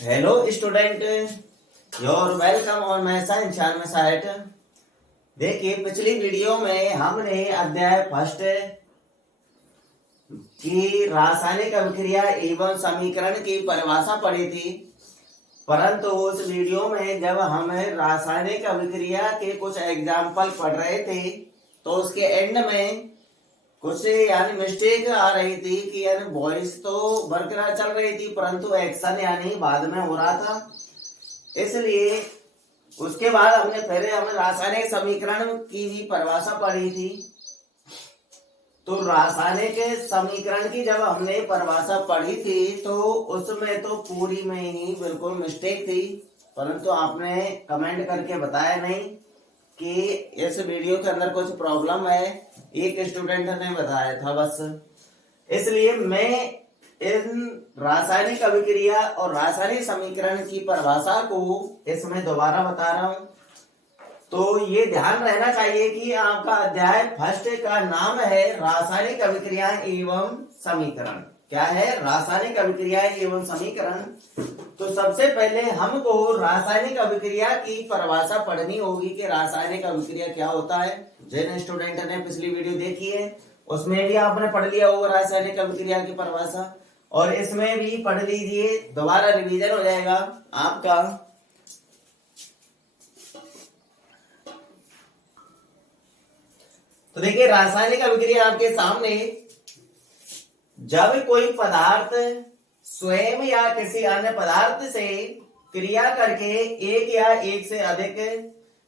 Hello student, your welcome on my science site. देखिए, पिछली video में हमने अध्याय फर्स्ट की रासायनिक अभिक्रिया एवं समीकरण की परिभाषा पढ़ी थी। परंतु उस वीडियो में जब हम रासायनिक अभिक्रिया के कुछ एग्जाम्पल पढ़ रहे थे तो उसके एंड में कुछ यानी मिस्टेक आ रही थी कि यानी वॉइस तो बरकरार चल रही थी परंतु एक्शन यानी बाद में हो रहा था। इसलिए उसके बाद हमने रासायनिक समीकरण की भी परिभाषा पढ़ी थी। तो रासायनिक समीकरण की जब हमने परिभाषा पढ़ी थी तो उसमें तो पूरी में ही बिल्कुल मिस्टेक थी, परंतु आपने कमेंट करके बताया नहीं कि इस वीडियो के अंदर कुछ प्रॉब्लम है। एक स्टूडेंट ने बताया था बस। इसलिए मैं इन रासायनिक अभिक्रिया और रासायनिक समीकरण की परिभाषा को इसमें दोबारा बता रहा हूं। तो ये ध्यान रहना चाहिए कि आपका अध्याय फर्स्ट का नाम है रासायनिक अभिक्रिया एवं समीकरण। क्या है? रासायनिक अभिक्रिया एवं समीकरण। तो सबसे पहले हमको रासायनिक अभिक्रिया की परिभाषा पढ़नी होगी कि रासायनिक अभिक्रिया क्या होता है। जिन स्टूडेंट ने पिछली वीडियो देखी है उसमें भी आपने पढ़ लिया होगा रासायनिक अभिक्रिया की परिभाषा, और इसमें भी पढ़ लीजिए, दोबारा रिवीजन हो जाएगा आपका। तो देखिए, रासायनिक अभिक्रिया आपके सामने, जब कोई पदार्थ स्वयं या किसी अन्य पदार्थ से क्रिया करके एक या एक से अधिक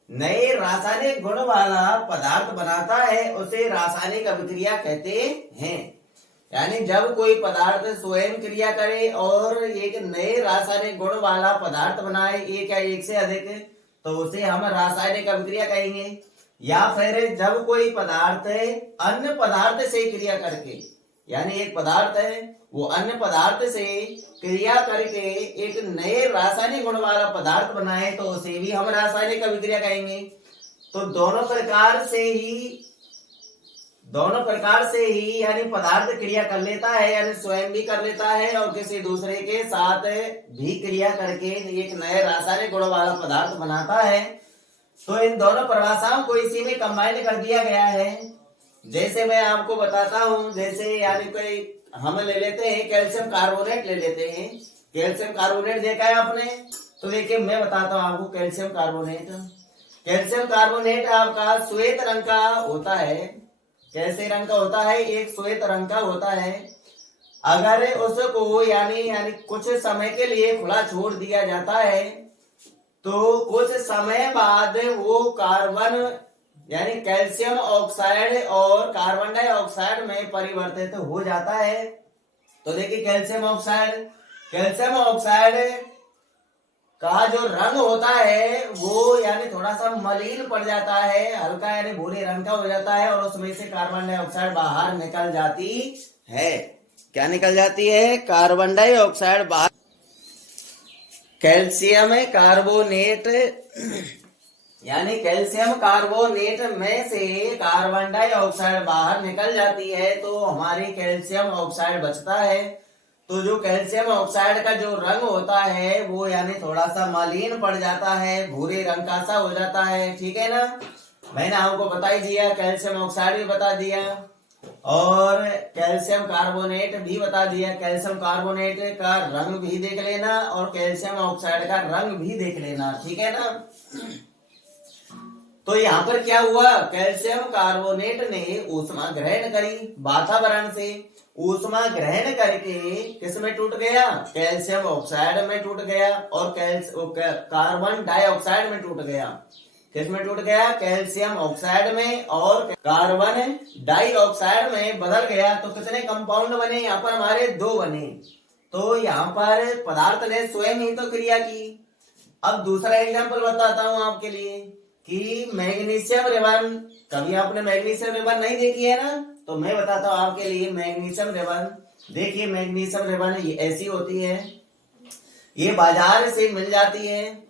नए रासायनिक गुण वाला पदार्थ बनाता है उसे रासायनिक अभिक्रिया कहते हैं। यानी जब कोई पदार्थ स्वयं क्रिया करे और एक नए रासायनिक गुण वाला पदार्थ बनाए एक या एक से अधिक, तो उसे हम रासायनिक अभिक्रिया कहेंगे। या फिर जब कोई पदार्थ अन्य पदार्थ से क्रिया करके, यानी एक पदार्थ है वो अन्य पदार्थ से क्रिया करके एक नए रासायनिक गुण वाला पदार्थ बनाए तो उसे भी हम रासायनिक अभिक्रिया कहेंगे। तो दोनों प्रकार से ही यानी पदार्थ क्रिया कर लेता है, यानी स्वयं भी कर लेता है और किसी दूसरे के साथ भी क्रिया करके एक नए रासायनिक गुण वाला पदार्थ बनाता है। तो इन दोनों परिभाषाओं को इसी में कंबाइन कर दिया गया है। जैसे मैं आपको बताता हूं, जैसे यानी कोई हम ले लेते हैं कैल्शियम कार्बोनेट ले लेते हैं। कैल्शियम कार्बोनेट देखा है आपने? तो देखिए मैं बताता हूं आपको कैल्शियम कार्बोनेट। कैल्शियम कार्बोनेट आपका श्वेत रंग का होता है। कैसे रंग का होता है? एक श्वेत रंग का होता है। अगर उसको यानी कुछ समय के लिए खुला छोड़ दिया जाता है तो कुछ समय बाद वो कार्बन यानी कैल्शियम ऑक्साइड और कार्बन डाइऑक्साइड में परिवर्तित हो जाता है। तो देखिए, कैल्शियम ऑक्साइड का जो रंग होता है वो यानी थोड़ा सा मलिन पड़ जाता है, हल्का यानी भूरे रंग का हो जाता है और उसमें से कार्बन डाइऑक्साइड बाहर निकल जाती है। क्या निकल जाती है? कार्बन डाइऑक्साइड बाहर। कैल्शियम कार्बोनेट यानी कैल्शियम कार्बोनेट में से कार्बन डाइऑक्साइड बाहर निकल जाती है तो हमारी कैल्शियम ऑक्साइड बचता है। तो जो कैल्शियम ऑक्साइड का जो रंग होता है वो यानी थोड़ा सा मलिन पड़ जाता है, भूरे रंग का सा हो जाता है। ठीक है ना? मैंने आपको बता ही दिया, कैल्शियम ऑक्साइड भी बता दिया और कैल्शियम कार्बोनेट भी बता दिया। कैल्शियम कार्बोनेट का रंग भी देख लेना और कैल्शियम ऑक्साइड का रंग भी देख लेना। ठीक है ना? तो यहाँ पर क्या हुआ? कैल्शियम कार्बोनेट ने ऊष्मा ग्रहण करी वातावरण से। ऊष्मा ग्रहण करके किस में टूट गया? कैल्शियम ऑक्साइड में टूट गया और कार्बन डाइऑक्साइड में टूट गया। किस में टूट गया? कैल्शियम ऑक्साइड में और कार्बन डाइऑक्साइड में बदल गया। तो कितने कंपाउंड बने? यहाँ पर हमारे 2 बने। तो यहाँ पर पदार्थ ने स्वयं ही तो क्रिया की। अब दूसरा एग्जांपल बताता हूं आपके लिए कि मैग्नीशियम रिबन। कभी आपने मैग्नीशियम रिबन नहीं देखी है ना? तो मैं बताता हूं आपके लिए मैग्नीशियम रिबन। देखिए, मैग्नीशियम रिबन ये ऐसी होती है, ये बाजार से मिल जाती है।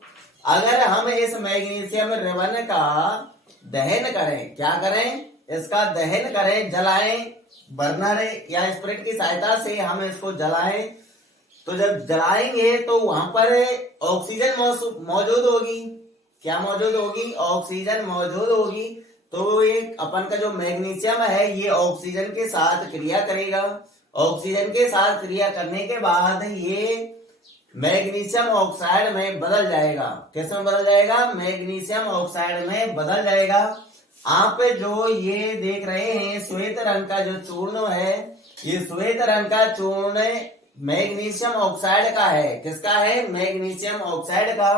अगर हम इस मैग्नीशियम रिबन का दहन करें, क्या करें? इसका दहन करें, जलाएं, बर्नर या स्पिरिट की सहायता से हम इसको जलाएं तो जब जलाएंगे तो वहां पर ऑक्सीजन मौजूद होगी। क्या मौजूद होगी? ऑक्सीजन मौजूद होगी। तो ये अपन का जो मैग्नीशियम है ये ऑक्सीजन के साथ क्रिया करेगा। ऑक्सीजन के साथ क्रिया करने के बाद ये मैग्नीशियम ऑक्साइड में बदल जाएगा। किस में बदल जाएगा? मैग्नीशियम ऑक्साइड में बदल जाएगा। आप जो ये देख रहे हैं श्वेत रंग का जो चूर्ण है, ये श्वेत रंग का चूर्ण मैग्नीशियम ऑक्साइड का है। किसका है? मैग्नीशियम ऑक्साइड का।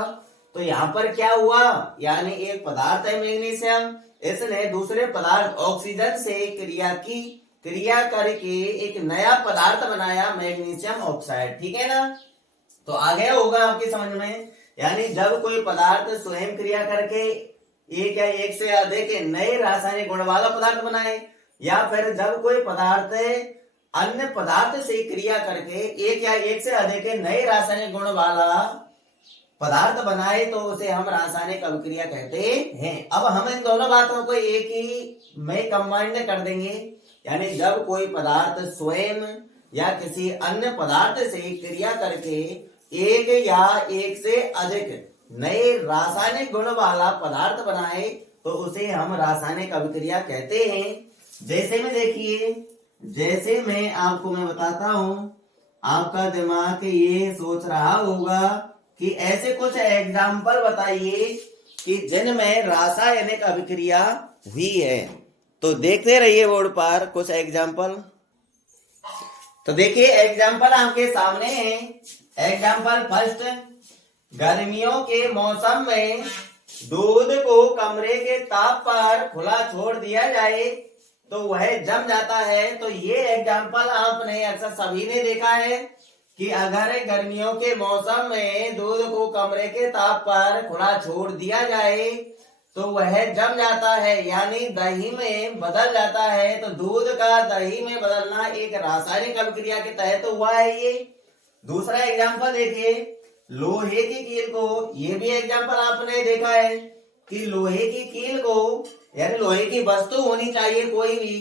तो यहाँ पर क्या हुआ? यानी एक पदार्थ है मैग्नीशियम, इसने दूसरे पदार्थ ऑक्सीजन से क्रिया की, क्रिया करके एक नया पदार्थ बनाया मैग्नीशियम ऑक्साइड। ठीक है ना? तो आ गया होगा आपकी समझ में। यानी जब कोई पदार्थ स्वयं क्रिया करके एक या एक से अधिक नए रासायनिक गुण वाला पदार्थ बनाए, या फिर जब कोई पदार्थ अन्य पदार्थ से क्रिया करके एक या एक से अधिक नए रासायनिक गुण वाला पदार्थ बनाए, तो उसे हम रासायनिक अभिक्रिया कहते हैं। अब हम इन दोनों बातों को एक ही में कंबाइंड कर देंगे। यानी जब कोई पदार्थ स्वयं या किसी अन्य पदार्थ से क्रिया करके एक या एक से अधिक नए रासायनिक गुण वाला पदार्थ बनाए, तो उसे हम रासायनिक अभिक्रिया कहते हैं। जैसे में देखिए, जैसे मैं आपको बताता हूं, आपका दिमाग ये सोच रहा होगा कि ऐसे कुछ एग्जाम्पल बताइए कि जिनमें रासायनिक अभिक्रिया हुई है। तो देखते रहिए बोर्ड पर कुछ एग्जाम्पल। तो देखिए एग्जाम्पल आपके सामने है। एग्जाम्पल फर्स्ट, गर्मियों के मौसम में दूध को कमरे के ताप पर खुला छोड़ दिया जाए तो वह जम जाता है। तो ये एग्जाम्पल आपने अक्सर सभी ने देखा है कि अगर गर्मियों के मौसम में दूध को कमरे के ताप पर खुला छोड़ दिया जाए तो वह जम जाता है, यानी दही में बदल जाता है। तो दूध का दही में बदलना एक रासायनिक अभिक्रिया के तहत हुआ है ये। दूसरा एग्जाम्पल देखिए, लोहे की कील को, ये भी एग्जाम्पल आपने देखा है कि लोहे की कील को, यानी लोहे की वस्तु होनी चाहिए कोई भी,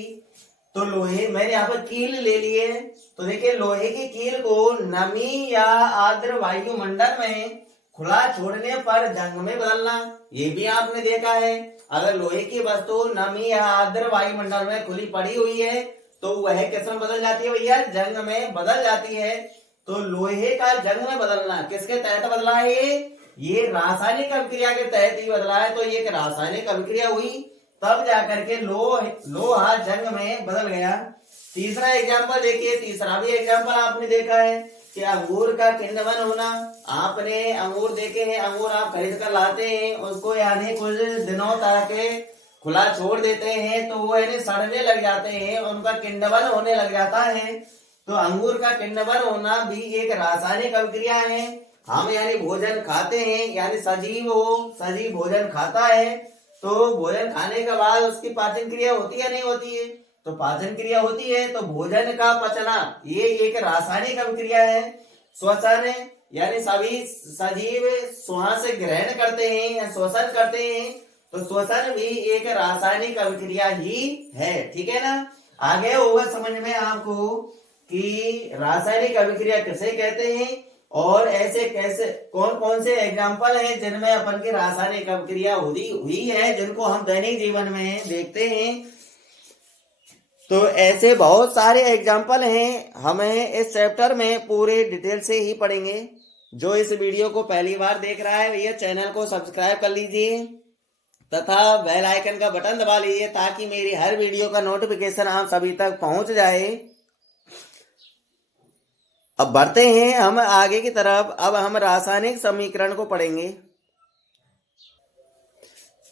तो लोहे, मैंने यहाँ पर कील ले लिए। तो देखिए लोहे की कील को नमी या आर्द्र वायुमंडल में खुला छोड़ने पर जंग में बदलना, ये भी आपने देखा है। अगर लोहे की वस्तु नमी या आर्द्र वायुमंडल में खुली पड़ी हुई है तो वह किस में बदल जाती है भैया? जंग में बदल जाती है। तो लोहे का जंग में बदलना किसके तहत बदला है? ये रासायनिक अभिक्रिया के तहत ही बदला है। तो ये एक रासायनिक अभिक्रिया हुई, तब जाकर के लोहा जंग में बदल गया। तीसरा एग्जाम्पल देखिए, तीसरा भी एग्जाम्पल आपने देखा है कि अंगूर का किण्वन होना। आपने अंगूर देखे हैं, अंगूर आप खरीद कर लाते हैं, उसको यानी कुछ दिनों तक खुला छोड़ देते हैं तो वो यानी सड़ने लग जाते हैं, उनका किण्वन होने लग जाता है। तो अंगूर का किण्वन होना भी एक रासायनिक अभिक्रिया है। हम यानी भोजन खाते हैं, यानी सजीव भोजन खाता है, तो भोजन खाने के बाद उसकी पाचन क्रिया होती है नहीं होती है? तो पाचन क्रिया होती है। तो भोजन का पचना ये एक रासायनिक अभिक्रिया है। श्वसन, यानी सभी सजीव श्वास ग्रहण करते हैं या श्वसन करते हैं, तो श्वसन भी एक रासायनिक अभिक्रिया ही है। ठीक है ना? आगे होगा समझ में आपको कि रासायनिक अभिक्रिया किसे कहते हैं और ऐसे कैसे कौन कौन से एग्जाम्पल हैं जिनमें अपन की रासायनिक अभिक्रिया हुई है, जिनको हम दैनिक जीवन में देखते हैं। तो ऐसे बहुत सारे एग्जाम्पल हैं, हमें इस चैप्टर में पूरे डिटेल से ही पढ़ेंगे। जो इस वीडियो को पहली बार देख रहा है भैया चैनल को सब्सक्राइब कर लीजिए तथा बेल आइकन का बटन दबा लीजिए ताकि मेरी हर वीडियो का नोटिफिकेशन आप सभी तक पहुंच जाए। अब बढ़ते हैं हम आगे की तरफ। अब हम रासायनिक समीकरण को पढ़ेंगे।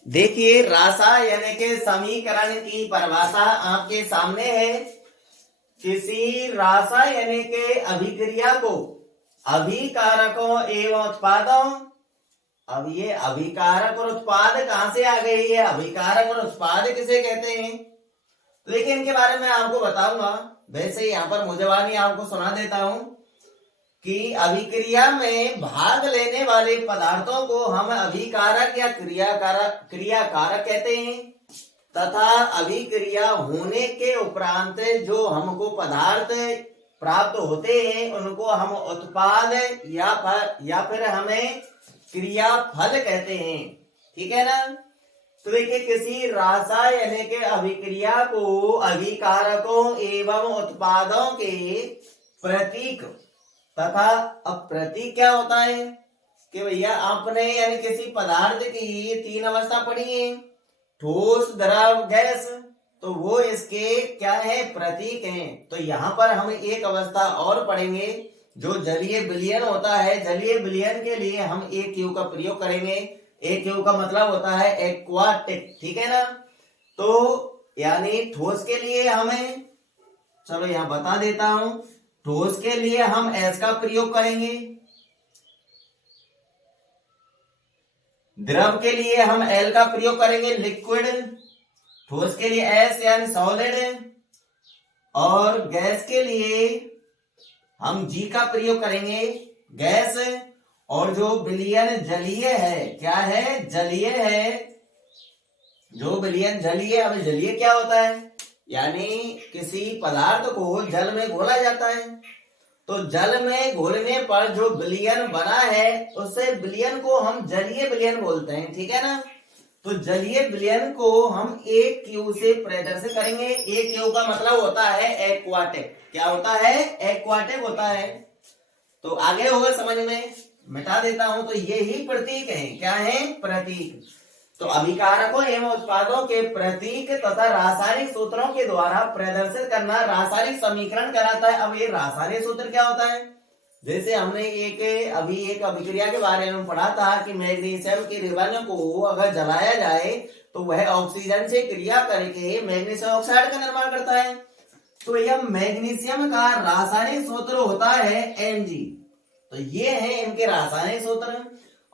देखिए रासायनिक समीकरण की परिभाषा आपके सामने है। किसी रासायनिक अभिक्रिया को अभिकारकों एवं उत्पादों, अब ये अभिकारक और उत्पाद कहां से आ गई है? अभिकारक और उत्पाद किसे कहते हैं? तो देखिए इनके बारे में आपको बताऊंगा। वैसे यहाँ पर मुजवानी आपको सुना देता हूं कि अभिक्रिया में भाग लेने वाले पदार्थों को हम अभिकारक या क्रियाकारक कहते हैं, तथा अभिक्रिया होने के उपरांत जो हमको पदार्थ प्राप्त होते हैं उनको हम उत्पाद या फिर हमें क्रिया फल कहते हैं। ठीक है ना। तो देखिए किसी रासायनिक अभिक्रिया को अभिकारकों एवं उत्पादों के प्रतीक तथा अप्रतीक क्या होता है कि भैया आपने यानी किसी पदार्थ की 3 अवस्था पढ़ी है, ठोस, द्रव, गैस। तो वो इसके क्या है, प्रतीक हैं। तो यहाँ पर हम एक अवस्था और पढ़ेंगे जो जलीय विलयन होता है। जलीय विलयन के लिए हम एक क्यू का प्रयोग करेंगे। एक क्यू का मतलब होता है एक्वाटिक। ठीक है ना। तो यानी ठोस के लिए हमें, चलो यहां बता देता हूं, ठोस के लिए हम एस का प्रयोग करेंगे। द्रव के लिए हम एल का प्रयोग करेंगे, लिक्विड। ठोस के लिए एस यानी सॉलिड। और गैस के लिए हम जी का प्रयोग करेंगे, गैस। और जो विलयन जलीय है, क्या है, जलीय है। जो विलयन जलीय, अब जलीय क्या होता है, यानी किसी पदार्थ को जल में घोला जाता है। तो जल में घोलने पर जो विलयन बना है उससे विलयन को हम जलीय विलयन बोलते हैं। ठीक है ना। तो जलीय विलयन को हम एक क्यू से प्रदर्शित करेंगे। एक क्यू का मतलब होता है एक्वाटिक। क्या होता है, एक्वाटिक होता है। तो आगे होगा समझ में, मिटा देता हूं। तो ये ही प्रतीक है, क्या है, प्रतीक। तो अभिकारकों एवं उत्पादों के प्रतीक तथा रासायनिक सूत्रों के द्वारा प्रदर्शित करना रासायनिक समीकरण कहलाता है। अब ये रासायनिक सूत्र क्या होता है, जैसे हमने एक अभिक्रिया के बारे में पढ़ा था कि मैग्नीशियम के रिबन को अगर जलाया जाए तो वह ऑक्सीजन से क्रिया करके मैग्नीशियम ऑक्साइड का निर्माण करता है। तो यह मैग्नीशियम का रासायनिक सूत्र होता है Mg। तो ये है इनके रासायनिक सूत्र।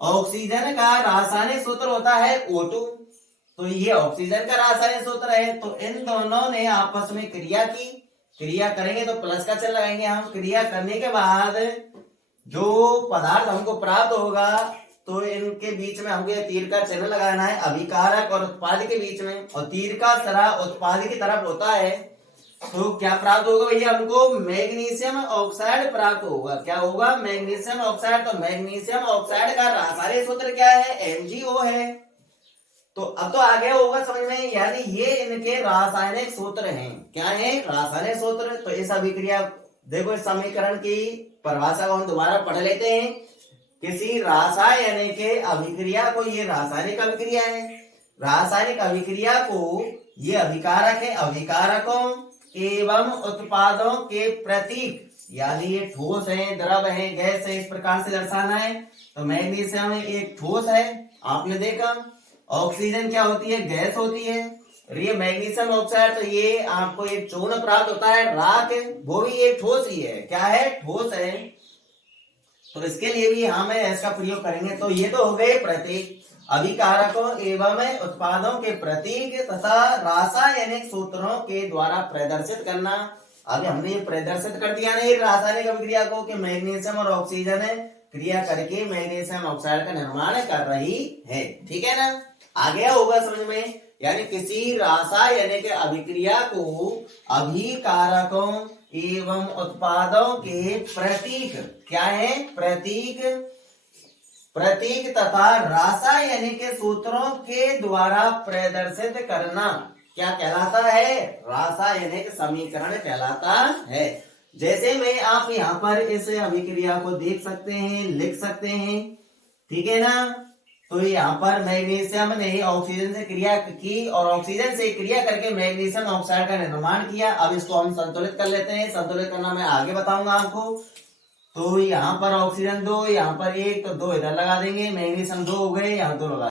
ऑक्सीजन का रासायनिक सूत्र होता है O2। तो ये ऑक्सीजन का रासायनिक सूत्र है। तो इन दोनों ने आपस में क्रिया की। क्रिया करेंगे तो प्लस का चिन्ह लगाएंगे हम। क्रिया करने के बाद जो पदार्थ हमको प्राप्त होगा तो इनके बीच में हमको तीर का चिन्ह लगाना है, अभिकारक और उत्पाद के बीच में। और तीर का सरा उत्पाद की तरफ होता है। तो क्या प्राप्त होगा भैया, हमको मैग्नीशियम ऑक्साइड प्राप्त होगा। क्या होगा, मैग्नीशियम ऑक्साइड। तो मैग्नीशियम ऑक्साइड का रासायनिक सूत्र क्या है, MgO है। तो अब तो आगे होगा समझ में, यानी ये इनके रासायनिक सूत्र हैं। क्या है, रासायनिक सूत्र। तो इस अभिक्रिया, देखो इस समीकरण की परिभाषा को हम दोबारा पढ़ लेते हैं। किसी रासायनिक अभिक्रिया को, ये रासायनिक अभिक्रिया है, रासायनिक अभिक्रिया को ये अभिकारक है, अभिकारकों एवं उत्पादों के प्रतीक, यानी ये ठोस है, द्रव है, गैस है, इस प्रकार से दर्शाना है। तो मैग्नीशियम एक ठोस है, आपने देखा। ऑक्सीजन क्या होती है, गैस होती है। और ये मैग्नीशियम ऑक्साइड, तो ये आपको एक चूर्ण प्राप्त होता है, राख, वो भी एक ठोस ही है। क्या है, ठोस है। तो इसके लिए भी हम इसका प्रयोग करेंगे। तो ये तो हो गए प्रतीक, अभिकारकों एवं उत्पादों के प्रतीक तथा रासायनिक सूत्रों के द्वारा प्रदर्शित करना। अब हमने ये प्रदर्शित कर दिया नहीं रासायनिक अभिक्रिया को कि मैग्नीशियम और ऑक्सीजन क्रिया करके मैग्नीशियम ऑक्साइड का निर्माण कर रही है। ठीक है ना। आ गया होगा समझ में। यानी किसी रासायनिक अभिक्रिया को अभिकारकों एवं उत्पादों के प्रतीक, क्या है, प्रतीक, प्रतीक तथा रासायनिक सूत्रों के द्वारा प्रदर्शित करना क्या कहलाता है, रासायनिक समीकरण कहलाता है। जैसे में आप यहाँ पर इस अभिक्रिया को देख सकते हैं, लिख सकते हैं। ठीक है ना। तो यहाँ पर मैग्नीशियम ने ऑक्सीजन से क्रिया की और ऑक्सीजन से क्रिया करके मैग्नीशियम ऑक्साइड का निर्माण किया। अब इसको हम संतुलित कर लेते हैं। संतुलित करना मैं आगे बताऊंगा आपको। तो यहाँ पर ऑक्सीजन 2, यहाँ पर 1, तो 2 इधर लगा देंगे, मैग्नीशियम 2 हो गए, यहाँ 2 लगा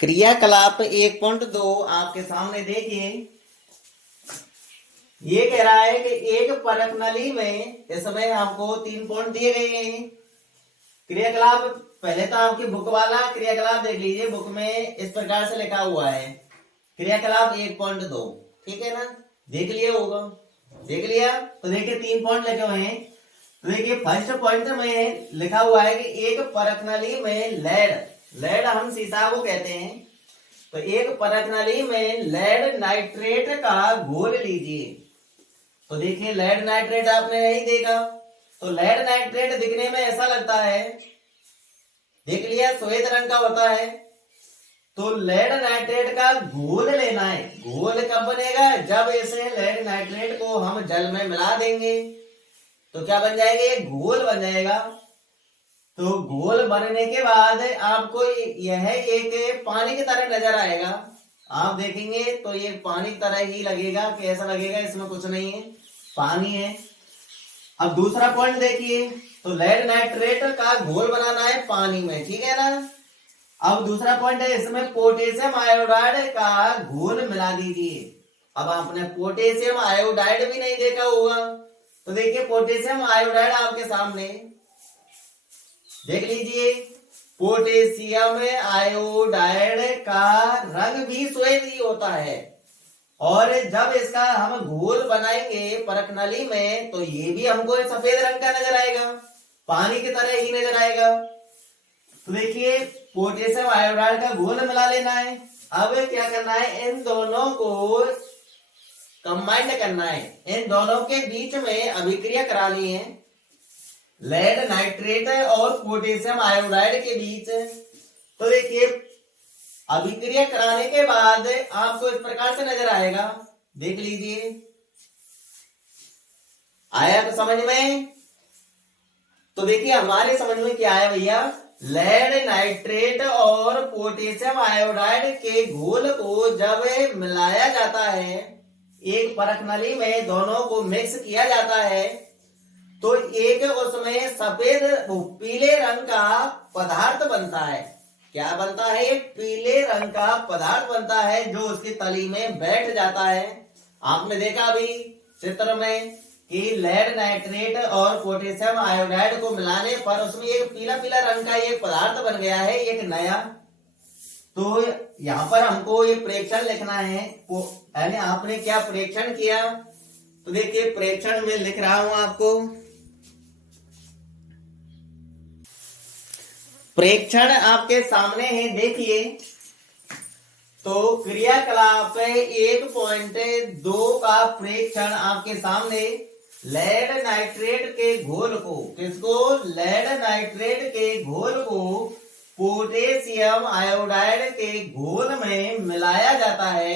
क्रियाकलाप 1.2 आपके सामने देखिए। ये कह रहा है कि एक परख नली में, इसमें हमको 3 पॉइंट दिए गए हैं। क्रियाकलाप पहले तो आपकी बुक वाला क्रियाकलाप देख लीजिए, बुक में इस प्रकार से लिखा हुआ है क्रियाकलाप 1.2, ठीक है ना, देख लिया होगा, देख लिया। तो देखिए 3 पॉइंट लिखे हुए हैं। तो देखिए फर्स्ट पॉइंट में लिखा हुआ है कि एक परख नली में लेड हम सीसा को कहते हैं, तो एक परख नली में लेड नाइट्रेट का घोल लीजिए। तो देखिए लेड नाइट्रेट आपने यही देखा, तो लेड नाइट्रेट दिखने में ऐसा लगता है, देख लिया, श्वेत रंग का होता है। तो लेड नाइट्रेट का घोल लेना है। घोल कब बनेगा? जब इसे लेड नाइट्रेट को हम जल में मिला देंगे तो क्या बन जाएगा? ये घोल बन जाएगा। तो घोल बनने के बाद आपको यह एक पानी की तरह नजर आएगा। आप देखेंगे तो ये पानी की तरह ही लगेगा, कि ऐसा लगेगा इसमें कुछ नहीं है, पानी है। अब दूसरा पॉइंट देखिए, तो लेड नाइट्रेट का घोल बनाना है पानी में, ठीक है ना। अब दूसरा पॉइंट है, इसमें पोटेशियम आयोडाइड का घोल मिला दीजिए। अब आपने पोटेशियम आयोडाइड भी नहीं देखा होगा, तो देखिए पोटेशियम आयोडाइड आपके सामने देख लीजिए। पोटेशियम आयोडाइड का रंग भी श्वेत ही होता है, और जब इसका हम घोल बनाएंगे परख नली में तो ये भी हमको सफेद रंग का नजर आएगा, पानी की तरह ही नजर आएगा। तो देखिए पोटेशियम आयोडाइड का घोल मिला लेना है। अब क्या करना है? इन दोनों को कंबाइंड करना है, इन दोनों के बीच में अभिक्रिया करानी है, लेड नाइट्रेट और पोटेशियम आयोडाइड के बीच। तो देखिए अभिक्रिया कराने के बाद आपको इस प्रकार से नजर आएगा, देख लीजिए, आया तो समझ में? तो देखिए हमारे समझ में क्या आया भैया, लेड नाइट्रेट और पोटेशियम आयोडाइड के घोल को जब मिलाया जाता है एक परख नली में, दोनों को मिक्स किया जाता है, तो एक उसमें सफेद पीले रंग का पदार्थ बनता है। क्या बनता है? एक पीले रंग का पदार्थ बनता है जो उसकी तली में बैठ जाता है। आपने देखा अभी चित्र में कि लेड नाइट्रेट और पोटेशियम आयोडाइड को मिलाने पर उसमें एक पीला पीला रंग का एक पदार्थ बन गया है, एक नया। तो यहाँ पर हमको ये प्रेक्षण लिखना है, यानी आपने क्या प्रेक्षण किया? तो देखिए प्रेक्षण में लिख रहा हूं आपको, प्रेक्षण आपके सामने है, देखिए। तो क्रियाकलाप 1.2 का प्रेक्षण आपके सामने, लेड नाइट्रेट के घोल को, किसको? लेड नाइट्रेट के घोल को पोटेशियम आयोडाइड के घोल में मिलाया जाता है।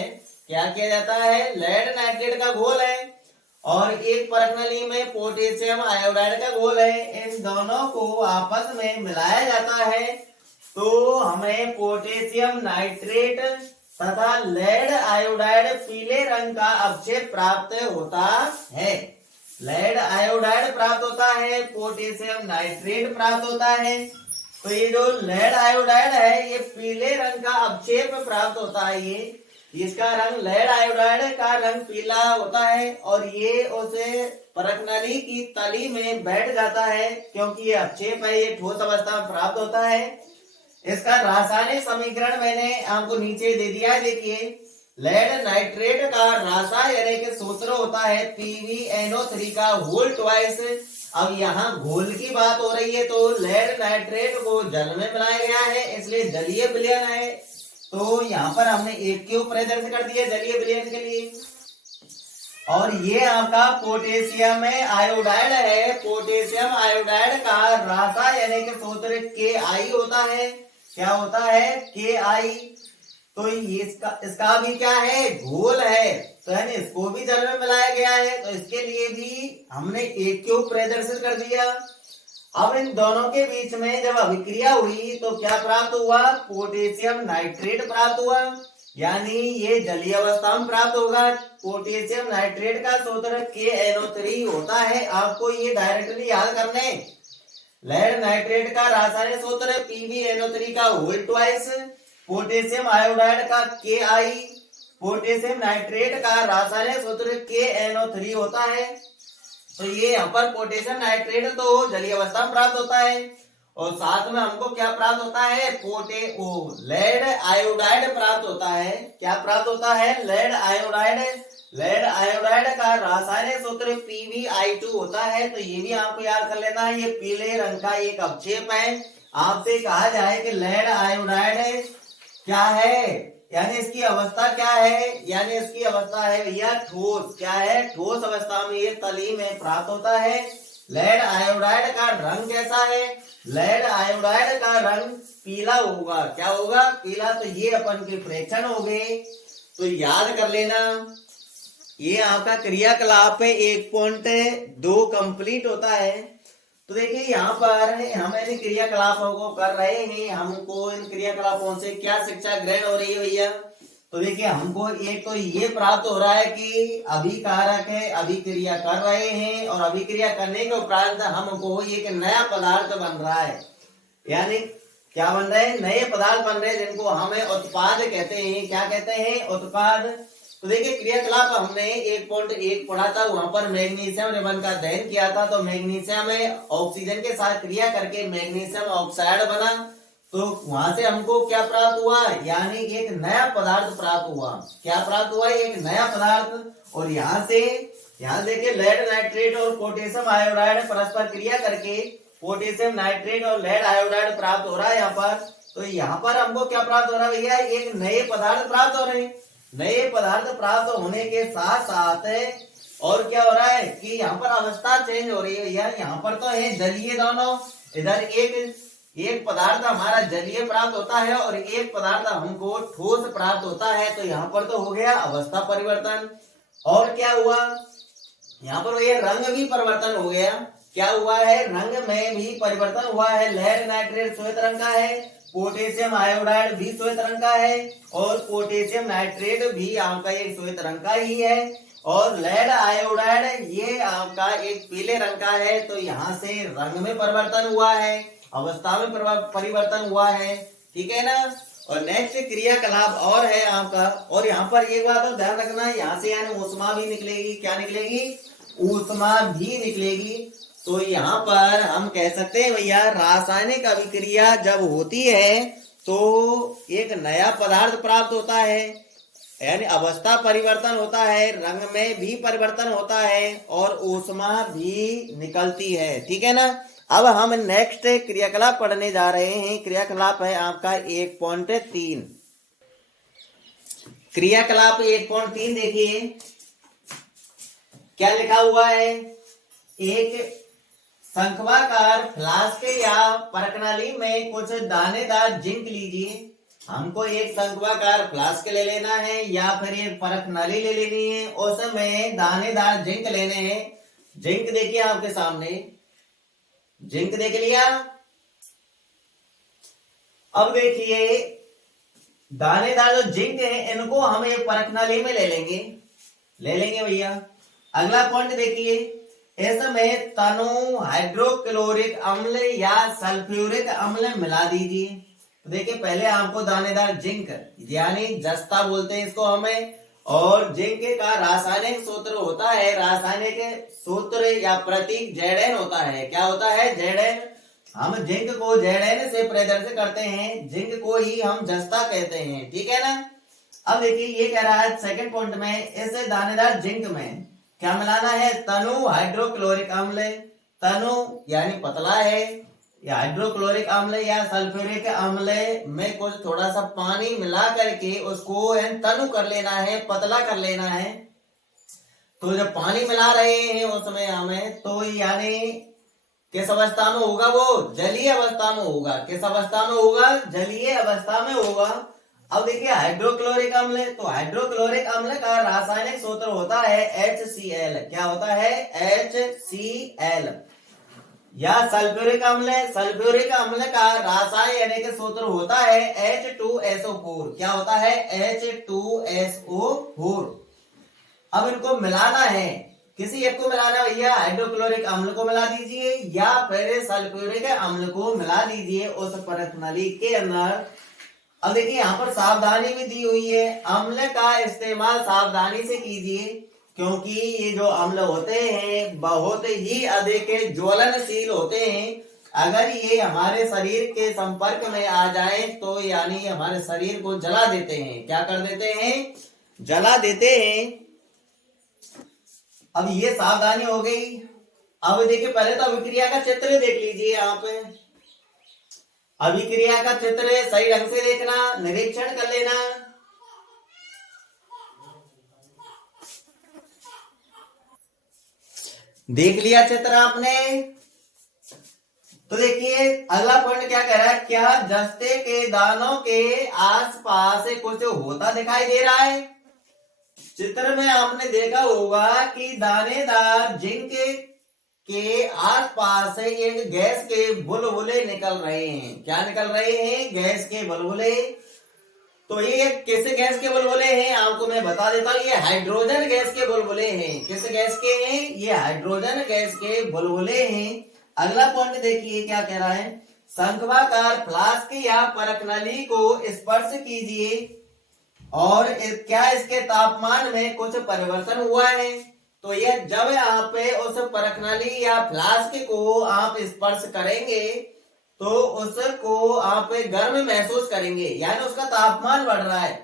क्या किया जाता है? लेड नाइट्रेट का घोल है और एक परख नली में पोटेशियम आयोडाइड का घोल है, इन दोनों को आपस में मिलाया जाता है। तो हमें पोटेशियम नाइट्रेट तथा लेड आयोडाइड पीले रंग का अवक्षेप प्राप्त होता है। लेड आयोडाइड प्राप्त होता है, पोटेशियम नाइट्रेट प्राप्त होता है। तो ये जो लेड आयोडाइड है ये पीले रंग का अवक्षेप प्राप्त होता है। ये इसका रंग, लेड आयोडाइड का रंग पीला होता है और ये उसे परख नली की तली में बैठ जाता है, क्योंकि ये अवक्षेप है, ये ठोस अवस्था में प्राप्त होता है। इसका रासायनिक समीकरण मैंने आपको नीचे दे दिया है, देखिए। लेड नाइट्रेट का रासायनिक सूत्र होता है PbNO3 का होल ट्वाइस। अब यहाँ घोल की बात हो रही है, तो लेड नाइट्रेट को जल में मिलाया गया है, इसलिए जलीय विलयन है। तो यहाँ पर हमने एक के ऊपर दर्ज कर दिया जलीय विलयन के लिए। और ये आपका पोटेशियम आयोडाइड है, पोटेशियम आयोडाइड का रासायनिक सूत्र Ki होता है। क्या होता है? Ki। तो इसका भी क्या है? घोल है, तो यानी इसको भी जल में मिलाया गया है, तो इसके लिए भी हमने एक क्यूब प्रदर्शित कर दिया। अब इन दोनों के बीच में जब अभिक्रिया हुई तो क्या प्राप्त हुआ? पोटेशियम नाइट्रेट प्राप्त हुआ, यानी ये जलीय अवस्था में प्राप्त होगा। पोटेशियम नाइट्रेट का सूत्र KNO3 होता है, आपको ये डायरेक्टली याद करने। लेड नाइट्रेट का रासायनिक सूत्र PbNO3 का होल ट्वाइस, पोटेशियम आयोडाइड का KI, पोटेशियम नाइट्रेट का रासायनिक सूत्र KNO3 होता है। तो ये यहाँ पर पोटेशियम नाइट्रेट तो जलीय अवस्था में प्राप्त होता है और साथ में हमको क्या प्राप्त होता है, लेड आयोडाइड प्राप्त होता है। क्या प्राप्त होता है, लेड आयोडाइड। लेड आयोडाइड का रासायनिक सूत्र PbI2 होता है। तो ये भी आपको याद कर लेना है, ये पीले रंग का एक अवक्षेप है। आपसे कहा जाए कि लेड आयोडाइड क्या है, यानी इसकी अवस्था क्या है, यानी इसकी अवस्था है भैया ठोस। क्या है, ठोस अवस्था में ये तली में प्राप्त होता है। लेड आयोडाइड का रंग कैसा है, लेड आयोडाइड का रंग पीला होगा। क्या होगा, पीला। तो ये अपन के फ्रैक्शन हो गए। तो याद कर लेना, ये आपका क्रियाकलाप 1.2 कंप्लीट होता है। तो देखिए यहाँ पर हम इन क्रियाकलापों को कर रहे हैं, हमको इन क्रियाकलापों से क्या शिक्षा ग्रहण हो रही है भैया। तो देखिए हमको एक तो ये प्राप्त हो रहा है कि अभिकारक है, अभिक्रिया कर रहे हैं और अभिक्रिया करने के उपरांत हमको एक नया पदार्थ बन रहा है। यानी क्या बन रहे हैं, नए पदार्थ बन रहे हैं जिनको हमें उत्पाद कहते हैं। क्या कहते हैं, उत्पाद। तो देखिए क्रियाकलाप हमने 1.1 पढ़ा था, वहां पर मैग्नीशियम रिबन का अध्ययन किया था। तो मैग्नीशियम में ऑक्सीजन के साथ क्रिया करके मैग्नीशियम ऑक्साइड बना। तो वहां से हमको क्या प्राप्त हुआ, यानी एक नया पदार्थ प्राप्त हुआ। क्या प्राप्त हुआ, एक नया पदार्थ। और यहाँ देखिए लेड नाइट्रेट और पोटेशियम आयोडाइड परस्पर क्रिया करके पोटेशियम नाइट्रेट और लेड आयोडाइड प्राप्त हो रहा है यहाँ पर। तो यहाँ पर हमको क्या प्राप्त हो रहा है भैया, एक नए पदार्थ प्राप्त हो रहे हैं। नए पदार्थ प्राप्त होने के साथ साथ और क्या हो रहा है कि यहाँ पर अवस्था चेंज हो रही है भैया। यहाँ पर तो है जलीय दोनों, इधर एक पदार्थ हमारा जलीय प्राप्त होता है और एक पदार्थ हमको ठोस प्राप्त होता है। तो यहाँ पर तो हो गया अवस्था परिवर्तन। और क्या हुआ, यहाँ पर ये रंग भी परिवर्तन हो गया। क्या हुआ है, रंग में भी परिवर्तन हुआ है। लेड नाइट्रेट श्वेत रंग का है, पोटेशियम आयोडाइड भी श्वेत रंग का है और पोटेशियम नाइट्रेट भी आपका एक श्वेत रंग का ही है और लेड आयोडाइड ये आपका एक पीले रंग का है। तो यहाँ से रंग में परिवर्तन हुआ है, अवस्था में परिवर्तन हुआ है, ठीक है ना। और नेक्स्ट क्रियाकलाप और है आपका, और यहाँ पर एक बात और ध्यान रखना, यहाँ से यानी ऊष्मा भी निकलेगी। क्या निकलेगी, ऊष्मा भी निकलेगी। तो यहाँ पर हम कह सकते हैं भैया रासायनिक अभिक्रिया जब होती है तो एक नया पदार्थ प्राप्त होता है, यानी अवस्था परिवर्तन होता है, रंग में भी परिवर्तन होता है और ऊष्मा भी निकलती है, ठीक है ना। अब हम नेक्स्ट क्रियाकलाप पढ़ने जा रहे हैं। क्रियाकलाप है आपका 1.3। क्रियाकलाप 1.3 देखिए क्या लिखा हुआ है। एक शंक्वाकार फ्लास्क या परकनाली में कुछ दानेदार जिंक लीजिए। हमको एक शंक्वाकार फ्लास्क ले लेना है या फिर एक परकनाली ले लेनी है, उसमें दानेदार जिंक लेने हैं। जिंक देखिए आपके सामने, जिंक देख लिया। अब देखिए दानेदार जो जिंक है इनको हम एक परखनाली में ले लेंगे भैया। अगला पॉइंट देखिए, इसमें तनु हाइड्रोक्लोरिक अम्ल या सल्फ्यूरिक अम्ल मिला दीजिए। तो देखिए पहले आपको दानेदार जिंक यानी जस्ता बोलते हैं इसको हमें, और जिंक का रासायनिक सूत्र होता है, रासायनिक सूत्र या प्रतीक Zn होता है। क्या होता है, Zn। हम जिंक को Zn से प्रदर्शित करते हैं, जिंक को ही हम जस्ता कहते हैं, ठीक है ना। अब देखिए ये कह रहा है सेकंड पॉइंट में, इस दानेदार जिंक में क्या मिलाना है, तनु हाइड्रोक्लोरिक अम्ल। तनु यानी पतला है, या हाइड्रोक्लोरिक अम्ल या सल्फ्यूरिक अम्ल में कुछ थोड़ा सा पानी मिला करके उसको तनु कर लेना है, पतला कर लेना है। तो जब पानी मिला रहे हैं उसमें हमें, तो यानी किस अवस्था में होगा, वो जलीय अवस्था में होगा। किस अवस्था में होगा, जलीय अवस्था में होगा। अब देखिए हाइड्रोक्लोरिक अम्ल, तो हाइड्रोक्लोरिक अम्ल का रासायनिक सूत्र होता है HCl। क्या होता है, HCl। या सल्फ्यूरिक अम्ल, सल्फ्यूरिक अम्ल का रासायनिक सूत्र होता है H2SO4। क्या होता है, H2SO4। अब इनको मिलाना है, किसी एक को मिलाना भैया, हाइड्रोक्लोरिक अम्ल को मिला दीजिए या फिर सल्फ्यूरिक अम्ल को मिला दीजिए उस परत नली के अंदर। अब देखिए यहाँ पर सावधानी भी दी हुई है, अम्ल का इस्तेमाल सावधानी से कीजिए, क्योंकि ये जो अम्ल होते हैं बहुत ही अधिक ज्वलनशील होते हैं। अगर ये हमारे शरीर के संपर्क में आ जाए तो यानी हमारे शरीर को जला देते हैं। क्या कर देते हैं? जला देते हैं। अब ये सावधानी हो गई। अब देखिए पहले तो अभिक्रिया का चित्र देख लीजिए। यहाँ पे अभिक्रिया का चित्र सही ढंग से देखना, निरीक्षण कर लेना। देख लिया चित्र आपने? तो देखिए अगला पॉइंट क्या कह रहा है, क्या जस्ते के दानों के आसपास कुछ होता दिखाई दे रहा है? चित्र में आपने देखा होगा कि दानेदार जिंक के आसपास से एक गैस के बुलबुले निकल रहे हैं। क्या निकल रहे हैं? गैस के बुलबुले। तो ये किस गैस के बुलबुले हैं आपको मैं बता देता हूँ, ये हाइड्रोजन गैस के बुलबुले हैं। किस गैस के हैं? ये हाइड्रोजन गैस के बुलबुले हैं। अगला पॉइंट देखिए क्या कह रहा है, शंक्वाकार फ्लास्क या परखनली को स्पर्श कीजिए और क्या इसके तापमान में कुछ परिवर्तन हुआ है? तो ये जब आप उस परखनली या फ्लास्क को आप स्पर्श करेंगे तो उसको आप गर्म महसूस करेंगे, यानी उसका तापमान बढ़ रहा है।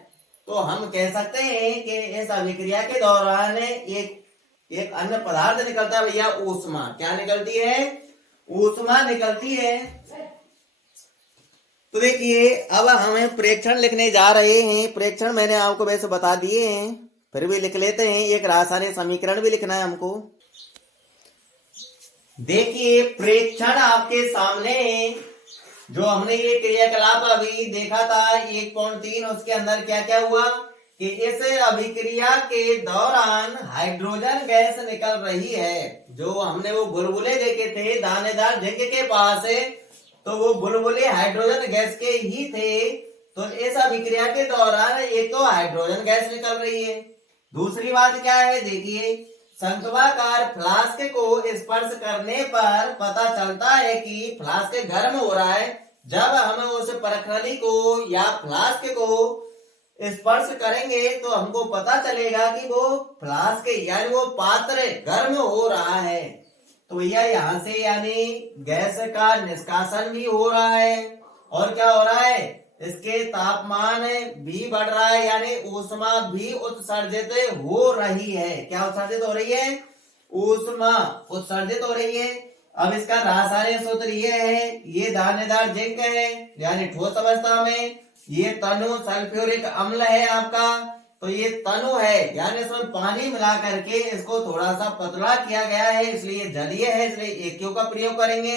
तो हम कह सकते हैं कि इस अभिक्रिया के दौरान एक अन्य पदार्थ निकलता है भैया, ऊष्मा। क्या निकलती है? ऊष्मा निकलती है। तो देखिए अब हमें प्रेक्षण लिखने जा रहे हैं। प्रेक्षण मैंने आपको वैसे बता दिए हैं, फिर भी लिख लेते हैं। एक रासायनिक समीकरण भी लिखना है हमको। देखिए प्रेक्षण आपके सामने है। जो हमने ये क्रियाकलाप अभी देखा था 1.3, उसके अंदर क्या क्या हुआ कि इस अभिक्रिया के दौरान हाइड्रोजन गैस निकल रही है। जो हमने वो बुलबुले देखे थे दानेदार जिंक के पास, तो वो बुलबुले हाइड्रोजन गैस के ही थे। तो इस अभिक्रिया के दौरान एक तो हाइड्रोजन गैस निकल रही है। दूसरी बात क्या है, देखिए शंक्वाकार फ्लास्क को स्पर्श करने पर पता चलता है कि फ्लास्क गर्म हो रहा है। जब हम उस परखनली को या फ्लास्क को स्पर्श करेंगे तो हमको पता चलेगा कि वो फ्लास्क यानी वो पात्र गर्म हो रहा है। तो भैया यहाँ से यानी गैस का निष्कासन भी हो रहा है और क्या हो रहा है, इसके तापमान भी बढ़ रहा है, यानी ऊष्मा भी उत्सर्जित हो रही है। क्या उत्सर्जित हो रही है? ऊष्मा उत्सर्जित हो रही है। अब इसका रासायनिक सूत्र ये है, ये दानेदार जिंक है यानी ठोस अवस्था में, ये तनु सल्फ्यूरिक अम्ल है आपका। तो ये तनु है यानी इसमें पानी मिला करके इसको थोड़ा सा पतला किया गया है, इसलिए जलीय है, इसलिए एक्यू का प्रयोग करेंगे।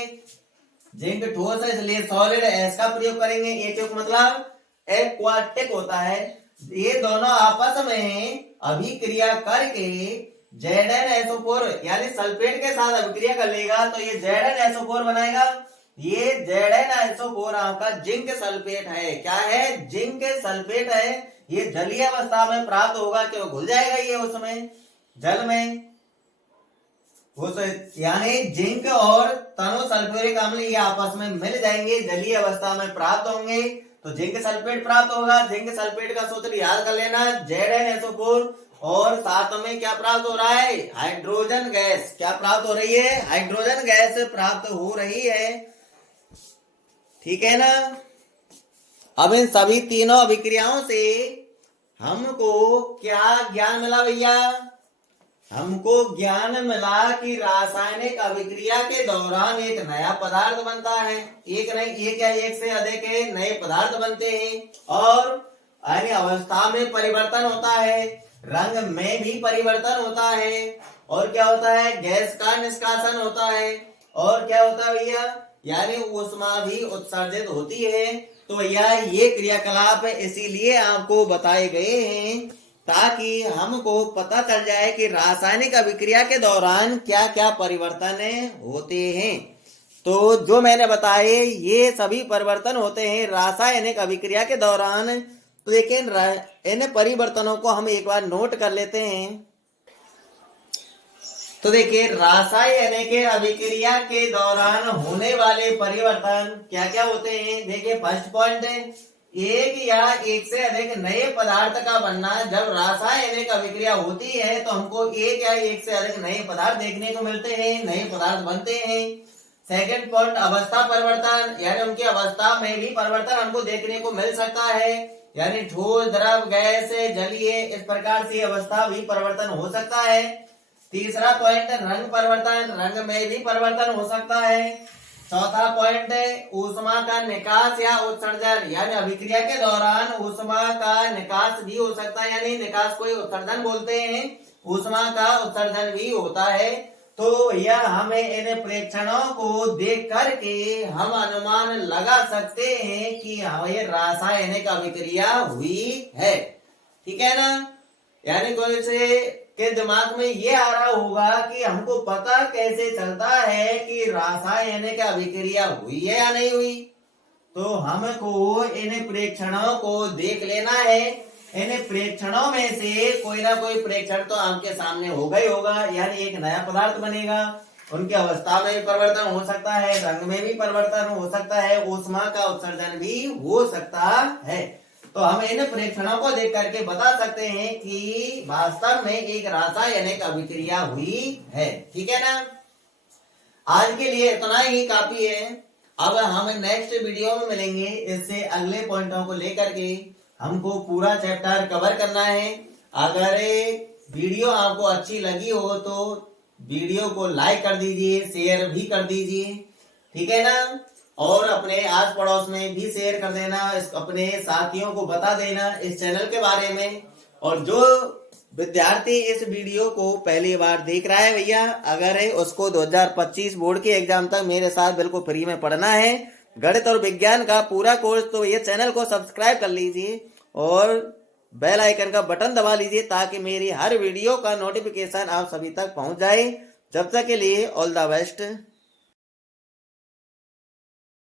जिंक ठोस है इसलिए सॉलिड एस का प्रयोग करेंगे। एक्यू मतलब एक्वाटिक होता है। ये दोनों आपस में अभिक्रिया करके ZnSO4 यानी सल्फेट के साथ अभिक्रिया कर लेगा तो ये ZnSO4 बनाएगा। ये ZnSO4 आपका जिंक सल्फेट है। क्या है? जिंक सल्फेट है। ये जलीय अवस्था में प्राप्त होगा, क्यों घुल जाएगा ये उसमें जल में। यानी जिंक और तनु सल्फ्यूरिक अम्ल ये आपस में मिल जाएंगे, जलीय अवस्था में प्राप्त होंगे तो जिंक सल्फेट प्राप्त होगा। जिंक सल्फेट का सूत्र याद कर लेना ZnSO4 और साथ में क्या प्राप्त हो रहा है? Hydrogen gas. क्या प्राप्त हो रही है? हाइड्रोजन गैस प्राप्त हो रही है। ठीक है ना? अब इन सभी तीनों अभिक्रियाओं से हमको क्या ज्ञान मिला भैया? हमको ज्ञान मिला कि रासायनिक अभिक्रिया के दौरान एक नया पदार्थ बनता है। एक नहीं, एक या एक से अधिक नए पदार्थ बनते हैं और अन्य अवस्था में परिवर्तन होता है, रंग में भी परिवर्तन होता है और क्या होता है? गैस का निष्कासन होता है और क्या होता है भैया? यानी ऊष्मा भी उत्सर्जित होती है। तो भैया ये क्रियाकलाप इसीलिए आपको बताए गए हैं ताकि हमको पता चल जाए कि रासायनिक अभिक्रिया के दौरान क्या क्या परिवर्तन होते हैं। तो जो मैंने बताए ये सभी परिवर्तन होते हैं रासायनिक अभिक्रिया के दौरान। तो देखिए इन परिवर्तनों को हम एक बार नोट कर लेते हैं। तो देखिए रासायनिक अभिक्रिया के दौरान होने वाले परिवर्तन क्या क्या होते हैं। देखिए फर्स्ट पॉइंट है एक या एक से अधिक नए पदार्थ का बनना। जब रासायनिक अभिक्रिया होती है तो हमको एक या एक से अधिक नए पदार्थ देखने को मिलते हैं, नए पदार्थ बनते हैं। सेकंड पॉइंट, अवस्था परिवर्तन, यानी उनकी अवस्था में भी परिवर्तन हमको देखने को मिल सकता है, यानी ठोस, द्रव, गैस, जलीय, इस प्रकार से अवस्था भी परिवर्तन हो सकता है। तीसरा पॉइंट, रंग परिवर्तन, रंग में भी परिवर्तन हो सकता है। चौथा पॉइंट, ऊष्मा का निकास या उत्सर्जन, यानी अभिक्रिया के दौरान ऊष्मा का निकास भी हो सकता है, यानी निकास को उत्सर्जन बोलते हैं, ऊष्मा का उत्सर्जन भी होता है। तो यह हमें इन प्रेक्षणों को देख करके हम अनुमान लगा सकते हैं कि ये रासायनिक अभिक्रिया हुई है। ठीक है ना। यानी कोई से के दिमाग में ये आ रहा होगा कि हमको पता कैसे चलता है कि रासायनिक अभिक्रिया हुई है या नहीं हुई। तो हमको इन प्रेक्षणों को देख लेना है। इन प्रेक्षणों में से कोई ना कोई प्रेक्षण तो आपके सामने होगा ही होगा, यानी एक नया पदार्थ बनेगा, उनकी अवस्था में भी परिवर्तन हो सकता है, रंग में भी परिवर्तन हो सकता है, ऊष्मा का उत्सर्जन भी हो सकता है। तो हम इन प्रेक्षणों को देख करके बता सकते हैं कि वास्तव में एक रासायनिक अभिक्रिया हुई है। ठीक है ना। आज के लिए इतना ही काफी है। अब हम नेक्स्ट वीडियो में मिलेंगे, इससे अगले पॉइंटों को लेकर के हमको पूरा चैप्टर कवर करना है। अगर वीडियो आपको अच्छी लगी हो तो वीडियो को लाइक कर दीजिए, शेयर भी कर दीजिए। ठीक है ना। और अपने आस पड़ोस में भी शेयर कर देना, अपने साथियों को बता देना इस चैनल के बारे में। और जो विद्यार्थी इस वीडियो को पहली बार देख रहा है भैया, अगर है उसको 2025 बोर्ड के एग्जाम तक मेरे साथ बिल्कुल फ्री में पढ़ना है, गणित और विज्ञान का पूरा कोर्स, तो ये चैनल को सब्सक्राइब कर लीजिए और बेल आइकन का बटन दबा लीजिए ताकि मेरी हर वीडियो का नोटिफिकेशन आप सभी तक पहुंच जाए। जब तक के लिए ऑल द बेस्ट।